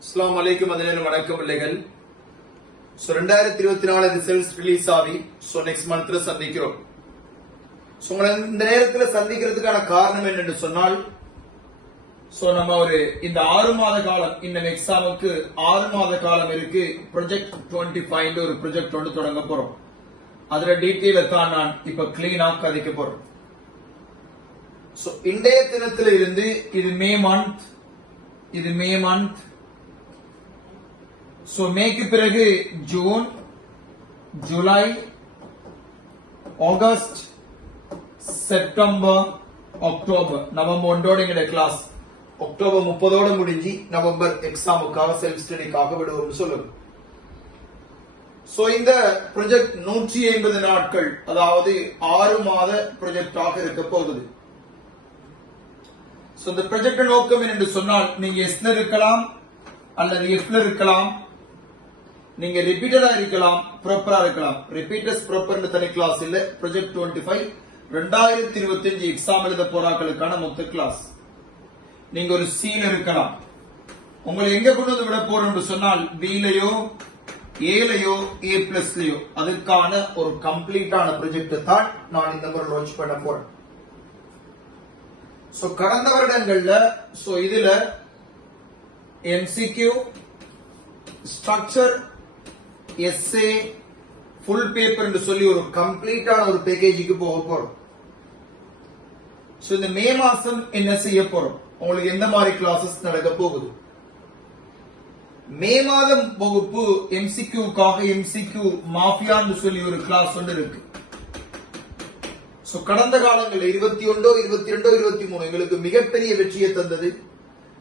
அஸ்ஸலாமு அலைக்கும் வணக்கம் பிள்ளைகள். 2024 ரிசல்ட்ஸ் ரிலீஸ் ஆகி நெக்ஸ்ட் மந்த்ல சந்திக்கிறோம். உங்களை இந்த நேரத்தில் சந்திக்கிறதுக்கான காரணம் என்னன்னு சொன்னால், நம்ம இந்த 6 மாத காலம், இந்த எக்ஸாமுக்கு 6 மாத காலம் இருக்கு. ப்ராஜெக்ட் 25 ஒரு ப்ராஜெக்ட் ஒன்று தொடங்க போறோம். அதுல டீட்டெயில தான் நான் இப்ப கிளீனா கதைக்க போறோம். இன்றைய தினத்துல இருந்து இது மே மந்த். மேக்கு பிறகு June, July, August, September, October, November 1 எங்க கிளாஸ். அக்டோபர் 30 முடிஞ்சு நவம்பர் எக்ஸாமுக்காக செல்ஃப் ஸ்டடிக்காக விடுவோம் சொல்லுங்க. இந்த ப்ராஜெக்ட் 150 நாட்கள், அதாவது 6 மாத ப்ராஜெக்டாக இருக்க போகுது. இந்த ப்ராஜெக்ட் நோக்கம் என்று சொன்னால், நீங்க எஸ்ல இருக்கலாம் அல்லது எஃப்ல இருக்கலாம், நீங்க ரிப்பீட்டரா இருக்கலாம், ப்ராப்பரா இருக்கலாம். ரிப்பீட்டர்ஸ் ப்ராப்பர் தனி கிளாஸ் இல்ல. ப்ராஜெக்ட் 25 2025 எக்ஸாம் எழுத போறாக்களுக்கான மொத்த கிளாஸ். நீங்க ஒரு சீல இருக்கலாம். உங்களை எங்க கொண்டு வந்து விட போறோம் சொன்னால், பிலயோ ஏலையோ ஏ பிளஸ்லயோ அதுக்கான ஒரு கம்ப்ளீட்டான ப்ராஜெக்ட் தான் நான் இந்த முறை லான்ச் பண்ண போறேன். கடந்த வருடங்கள்ல இதுல MCQ, structure, SA, full paper என்று சொல்லி ஒரு கம்ப்ளீட்டான ஒரு பேக்கேஜுக்கு போக போறோம். இந்த மே மாசம் என்ன செய்ய போறோம், உங்களுக்கு எந்த மாதிரி கிளாஸஸ் நடக்க போகுது. மே மாதம் வகுப்பு எம்சிக்யூக்காக எம்சிக்யூ மாஃபியான்னு சொல்லி ஒரு கிளாஸ் ஒன்று இருக்கு. கடந்த காலங்களில் 21, 22, 23 எங்களுக்கு மிகப்பெரிய வெற்றியை தந்தது.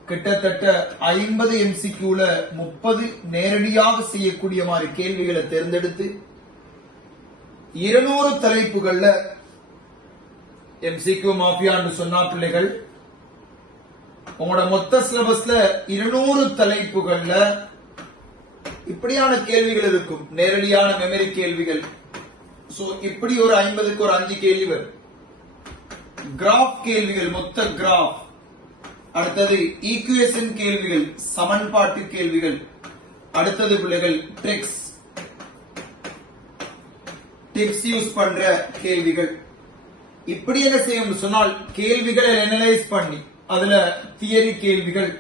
கிட்டத்தட்ட 50 எம்சிக்யூல 30 நேரடியாக செய்யக்கூடிய மாதிரி கேள்விகளை தேர்ந்தெடுத்து 200 தலைப்புகள்ல எம்சிக்யூ மாஃபியான்னு சொன்னா பிள்ளைகள், உங்களோட மொத்த சிலபஸ்ல 200 தலைப்புகள்ல இப்படியான கேள்விகள் இருக்கும். நேரடியான மெமரி கேள்விகள். இப்படி ஒரு 50க்கு ஒரு 5 கேள்வி வரும். கிராஃப் கேள்விகள், மொத்த கிராஃப். அடுத்தது ஈக்குவேஷன் கேள்விகள், சமன்பாட்டு கேள்விகள். அடுத்தது பிள்ளைகள் டிப்ஸ் யூஸ் பண்ற கேள்விகள். இப்படி என்ன செய்யும் சொன்னால், கேள்விகளை அனலைஸ் பண்ணி அதுல தியரி கேள்விகள்.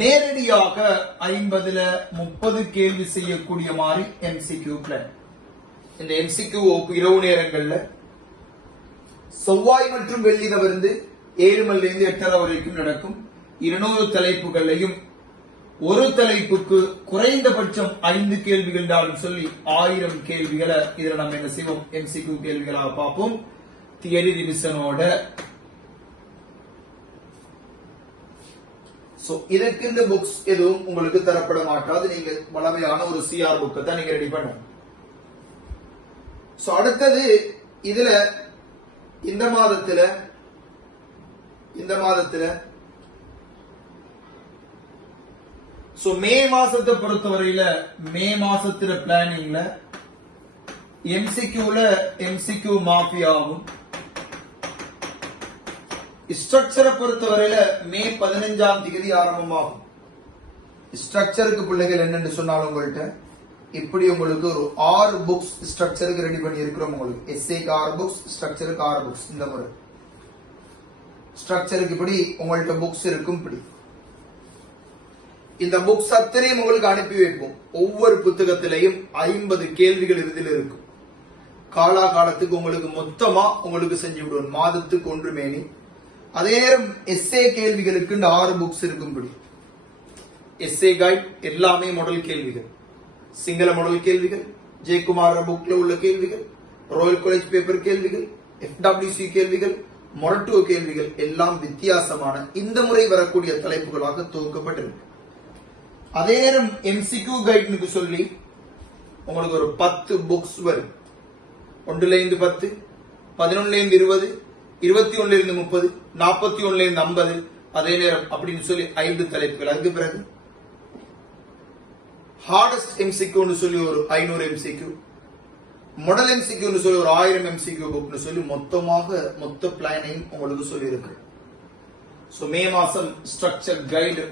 நேரடியாக 50ல 30 கேள்வி செய்யக்கூடிய மாதிரி எம்சிக்யூ பிளான். இந்த எம்சிக்யூ இரவு நேரங்கள்ல செவ்வாய் மற்றும் வெள்ளி தவிர்த்து 7 மணிலிருந்து 8:30 வரைக்கும் நடக்கும். 200 தலைப்புகளையும் ஒரு தலைப்புக்கு குறைந்தபட்சம் 5 கேள்விகள் என்றாலும் சொல்லி 1000 கேள்விகளை இதுல நம்ம என்ன செய்வோம், எம்சிக்யூ கேள்விகளாக பார்ப்போம். தியரி ரிவிஷனோட. இதற்கு இந்த புக்ஸ் எதுவும் உங்களுக்கு தரப்பட மாட்டாது. நீங்க வளமையான ஒரு சிஆர் புக்கை தான் நீங்க ரெடி பண்ணணும். அடுத்தது இதுல இந்த மாதத்துல மே மாசத்தை பொறுத்தவரையில, மே மாசத்துல பிளானிங்ல எம்சிக்யூ மாஃபியாவும், ஸ்ட்ரக்சரை பொறுத்தவரையில மே 15ஆம் தேதி ஆரம்பமாகும். ஸ்ட்ரக்சருக்கு பிள்ளைகள் என்னன்னு சொன்னாலும் உங்கள்கிட்ட இப்படி உங்களுக்கு ஒரு 6 புக்ஸ் ஸ்ட்ரக்சருக்கு ரெடி பண்ணி இருக்கிறோம். உங்களுக்கு எஸ்ஏக்கு 6 புக்ஸ், ஸ்ட்ரக்சருக்கு 6 புக்ஸ். இந்த முறை ஸ்ட்ரக்சருக்கு இப்படி உங்கள்கிட்ட புக்ஸ் இருக்கும். இப்படி இந்த புக்ஸ் அத்தனையும் உங்களுக்கு அனுப்பி வைப்போம். ஒவ்வொரு புத்தகத்திலையும் 50 கேள்விகள் இறுதியில் இருக்கும். காலத்துக்கு உங்களுக்கு மொத்தமா உங்களுக்கு செஞ்சு விடுவோம், மாதத்துக்கு 1 மேனி. அதே நேரம் எஸ்ஏ கேள்விகளுக்கு 6 புக்ஸ் இருக்கும்படி. எஸ்ஏ கைட் எல்லாமே மாடல் கேள்விகள், சிங்கள மாடல் கேள்விகள், ஜெயக்குமார் புக்ல உள்ள கேள்விகள், ராயல் காலேஜ் பேப்பர் கேள்விகள், எஃப்டபிள்யூசி கேள்விகள், மொரட்டுவ கேள்விகள் எல்லாம் வித்தியாசமான இந்த முறை வரக்கூடிய தலைப்புகளாக தொகுக்கப்பட்டிருக்கு. அதே நேரம் எம்சிக்யூ கைட்னுக்கு சொல்லி உங்களுக்கு ஒரு 10 புக்ஸ் வரும். 1லிருந்து 10, 11லிருந்து 20, 21லிருந்து 30, 41லிருந்து 50. அதே நேரம் அப்படின்னு சொல்லி 5 தலைப்புகள். அதுக்கு பிறகு ஹார்டஸ்ட் எம்சிக்யூன்னு சொல்லி ஒரு 500 எம்சிக்யூ, மாடல் எம்சிக்யூன்னு சொல்லி ஒரு 1000 எம்சிக்யூ புக்னு சொல்லி மொத்த பிளானையும் உங்களுக்கு சொல்லி இருக்கு. சோ மே மாசம் ஸ்ட்ரக்சர் கைடு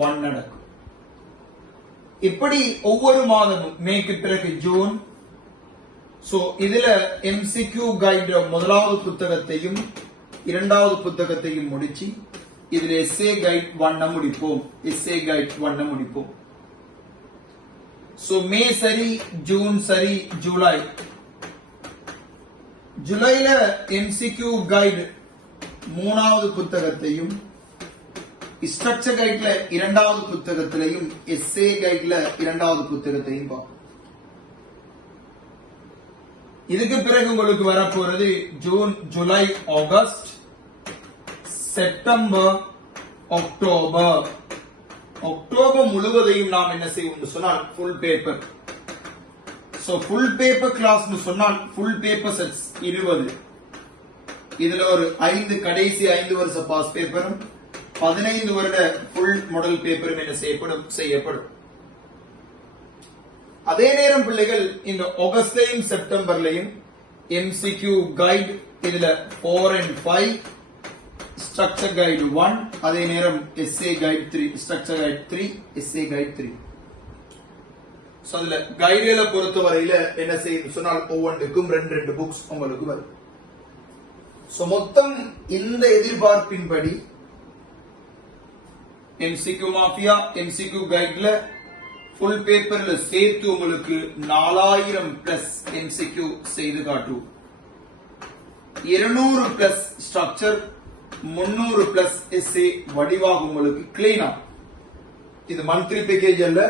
1 நடக்கும். இப்படி ஒவ்வொரு மாதமும் மேக்கு பிறகு ஜூன். சோ இதுல MCQ கைடு முதலாவது புத்தகத்தையும் இரண்டாவது புத்தகத்தையும் முடிச்சு இதுல எஸ்ஏ கைட் 1 முடிப்போம். சோ மே சரி, ஜூன் சரி, ஜூலைல MCQ கைடு மூணாவது புத்தகத்தையும், ஸ்ட்ரக்சர் கைட்ல இரண்டாவது புத்தகத்திலையும், எஸ்ஏ கைட்ல இரண்டாவது புத்தகத்தையும் பார்ப்போம். இதுக்கு பிறகு உங்களுக்கு வரப்போறது June, July, August, September, October முழுவதையும் நாம் என்ன செய்வோம் சொன்னால் full paper. So full paper class சொன்னால் ஃபுல் பேப்பர் செட்ஸ் 20. இதுல ஒரு 5 கடைசி 5 வருஷ பாஸ் பேப்பரும் 15 வருட ஃபுல் மாடல் பேப்பரும் என்ன செய்யப்படும். அதே நேரம் பிள்ளைகள் இந்த ஆகஸ்ட்லயும் செப்டம்பர்லயும் MCQ கைட் இதுல 4 and 5, ஸ்ட்ரக்சர் கைடு 1, அதே நேரம் SA guide 3, structure guide 3, SA guide 3. So அதுல கைடுகளை பொறுத்தவரையில என்ன செய்யும் சொன்னால் ஒவ்வொன்றுக்கும் 2 புக்ஸ் உங்களுக்கு வரும். சோ மொத்தம் இந்த எதிர்பார்ப்பின்படி MCQ மாஃபியா MCQ கைட்ல ஃபுல் பேப்பர்ல சேர்த்து உங்களுக்கு 4000 பிளஸ் MCQ செய்து காட்டுவோம். 200 பிளஸ் ஸ்ட்ரக்சர், 300 பிளஸ் எஸ்ஏ வடிவாக உங்களுக்கு கிளீனா. இது மந்த்லி பேக்கேஜ் அல்ல,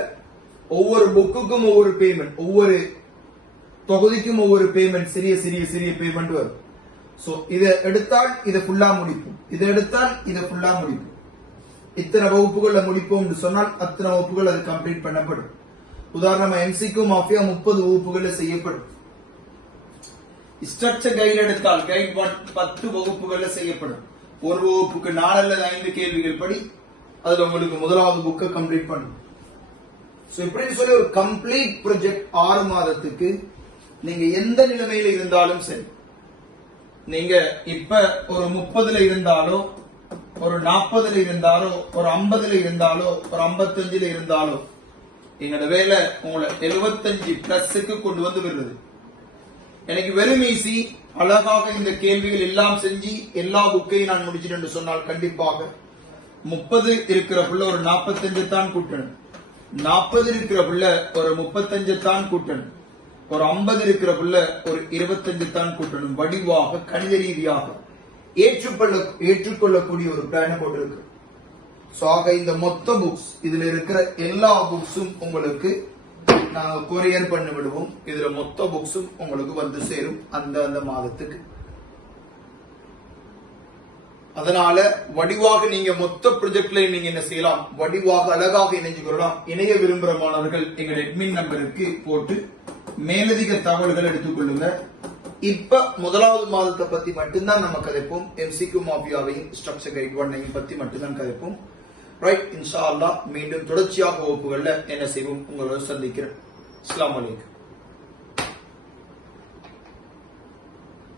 ஒவ்வொரு புக்குக்கும் ஒவ்வொரு பேமெண்ட், ஒவ்வொரு தொகுதிக்கும் ஒவ்வொரு பேமெண்ட், சிறிய பேமெண்ட் வரும். சோ இதை எடுத்தால் இதை ஃபுல்லா முடிப்போம், இதை எடுத்தால் இதை ஃபுல்லா முடிப்போம். இத்தனை வகுப்புகளை முடிப்போம் சொன்னால் அத்தனை வகுப்புகள் அது கம்ப்ளீட் பண்ணப்படும். உதாரணமா MCQ மாஃபியா 30 வகுப்புகளை செய்யப்படும். ஸ்ட்ரக்சர் கைடு எடுத்தால் கைட் 1 10 வகுப்புகளை செய்யப்படும். ஒரு வகுப்புக்கு 4 அல்லது 5 கேள்விகள் படி அதுல உங்களுக்கு முதலாவது புக்கை கம்ப்ளீட் பண்ணும். சோ இப்படின்னு சொல்லி ஒரு கம்ப்ளீட் ப்ராஜெக்ட் 6 மாதத்துக்கு நீங்க எந்த நிலைமையில இருந்தாலும் சரி, நீங்க இப்ப ஒரு 30ல இருந்தாலோ, ஒரு 40ல இருந்தாலோ, ஒரு 50ல இருந்தாலோ, ஒரு 55ல இருந்தாலோ, எங்களோட வேலை உங்களை 75 பிளஸ்க்கு கொண்டு வந்து விடுறது. எனக்கு வெறும் ஈஸி, அழகாக இந்த கேள்விகள் எல்லாம் செஞ்சு எல்லா புக்கையும் நான் முடிச்சிட்டு சொன்னால் கண்டிப்பாக 30 இருக்கிற புள்ள ஒரு 45 தான் கூட்டணும், 40 இருக்கிற புள்ள ஒரு 35 தான் கூட்டணும், ஒரு 50 இருக்கிற புள்ள ஒரு 25 தான் கூட்டணும். வடிவாக கணித ரீதியாக ஏற்றுக்கொள்ளக்கூடிய ஒரு பிளான போட்டிருக்கு. சோ ஆக இந்த மொத்த புக்ஸ், இதுல இருக்கிற எல்லா புக்ஸும் உங்களுக்கு நாங்க கொரியர் பண்ணி விடுவோம். இதுல மொத்த புக்ஸும் உங்களுக்கு வந்து சேரும் அந்த மாதத்துக்கு. அதனால வடிவாக நீங்க மொத்த ப்ராஜெக்ட்ல நீங்க என்ன செய்யலாம், வடிவாக அழகாக இணைஞ்சு கொள்ளலாம். இணைய விரும்புகிற மாணவர்கள் எங்களுடைய அட்மின் நம்பருக்கு போட்டு மேலதிக தகவல்கள் எடுத்துக்கொள்ளுங்க. இப்ப முதலாவது மாதத்தை பத்தி மட்டும்தான் நம்ம கதைப்போம். MCQ மாஃபியாவையும் ஸ்ட்ரக்சர் கைட் 1 பத்தி மட்டும்தான் கதைப்போம். ரைட், இன்ஷா அல்லாஹ் மீண்டும் தொடர்ச்சியாக வகுப்புகள்ல என்ன செய்வோம் உங்களோட சந்திக்கிறேன். அஸ்ஸலாமு அலைக்கும்.